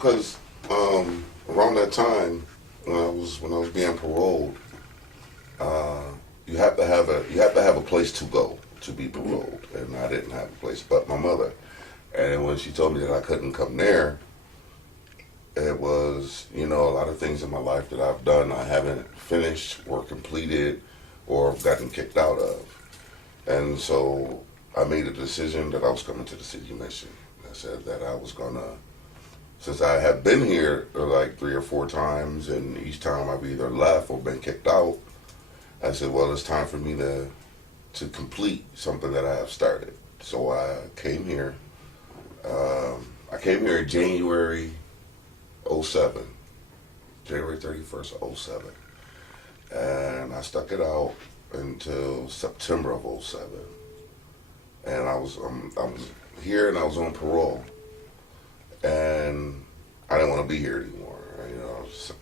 because around that time when I was being paroled, you have to have a place to go to be paroled, and I didn't have a place but my mother. And when she told me that I couldn't come there, it was, a lot of things in my life that I've done I haven't finished or completed or gotten kicked out of. And so I made a decision that I was coming to the city mission. I said that I was gonna, since I have been here like 3 or 4 times, and each time I've either left or been kicked out, I said, well, it's time for me to complete something that I have started. So I came here. I came here in January 07, January 31st of 07. And I stuck it out until September of 07. And I was here and I was on parole. And I didn't want to be here anymore.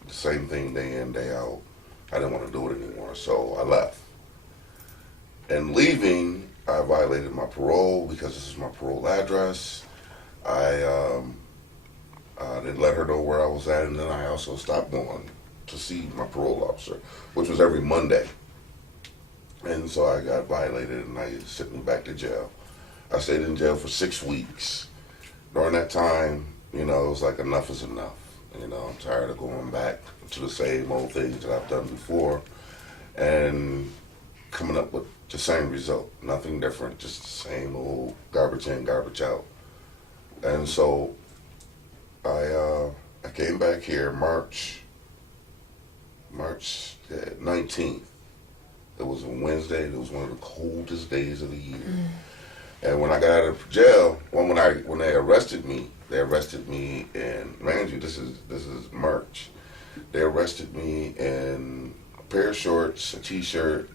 The same thing day in, day out. I didn't want to do it anymore, so I left. And leaving, I violated my parole because this is my parole address. I didn't let her know where I was at, and then I also stopped going to see my parole officer, which was every Monday. And so I got violated, and they sent me back to jail. I stayed in jail for 6 weeks. During that time, it was like enough is enough. I'm tired of going back to the same old things that I've done before and coming up with the same result. Nothing different, just the same old garbage in, garbage out. And so I came back here March 19th. It was a Wednesday. It was one of the coldest days of the year. And when I got out of jail, when they arrested me in, mind you, this is March. They arrested me in a pair of shorts, a t-shirt,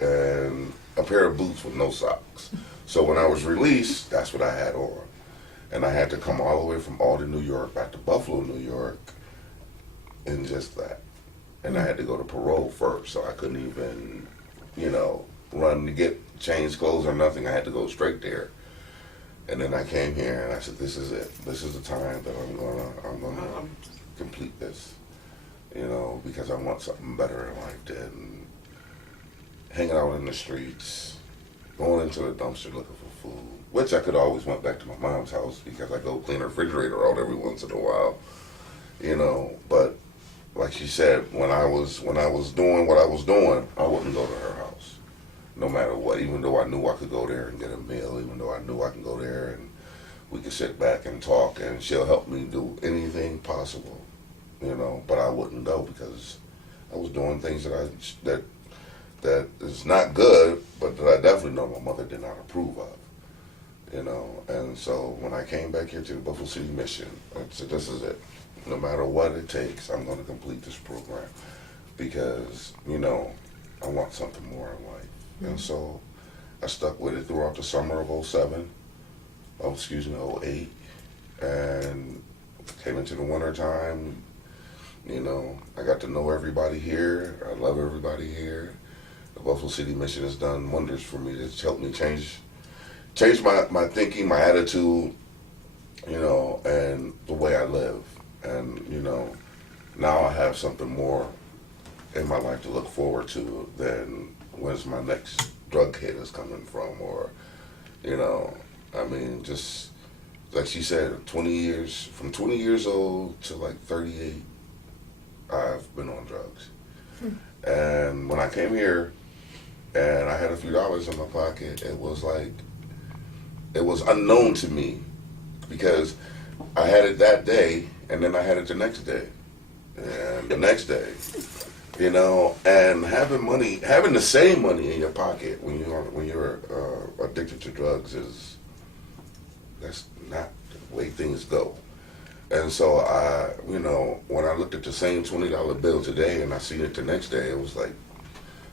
and a pair of boots with no socks. So when I was released, that's what I had on. And I had to come all the way from Alden, New York, back to Buffalo, New York, in just that. And I had to go to parole first, so I couldn't even, run to get change clothes or nothing. I had to go straight there. And then I came here and I said, this is it. This is the time that I'm gonna complete this. Because I want something better in life than hanging out in the streets, going into the dumpster looking for food, which I could always went back to my mom's house because I go clean her refrigerator out every once in a while. But like she said, when I was doing what I was doing, I wouldn't go to her house, no matter what. Even though I knew I could go there and get a meal, even though I knew I could go there and we could sit back and talk, and she'll help me do anything possible, But I wouldn't go because I was doing things that is not good, but that I definitely know my mother did not approve of, And so when I came back here to the Buffalo City Mission, I said, this is it. No matter what it takes, I'm going to complete this program because, I want something more in life. Mm-hmm. And so I stuck with it throughout the summer of 08, and came into the winter time. I got to know everybody here. I love everybody here. The Buffalo City Mission has done wonders for me. It's helped me change my thinking, my attitude, and the way I live. And, now I have something more in my life to look forward to than where's my next drug hit is coming from, or, just like she said, 20 years, from 20 years old to like 38, I've been on drugs. And when I came here and I had a few dollars in my pocket, it was unknown to me because I had it that day and then I had it the next day and the next day, and having the same money in your pocket when you're addicted to drugs that's not the way things go. And so when I looked at the same $20 bill today and I seen it the next day, it was like,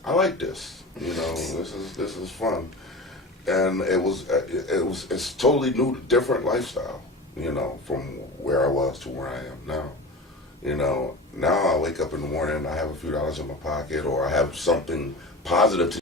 I like this. This is fun, and it's totally new, different lifestyle. From where I was to where I am now. Now I wake up in the morning, I have a few dollars in my pocket, or I have something positive to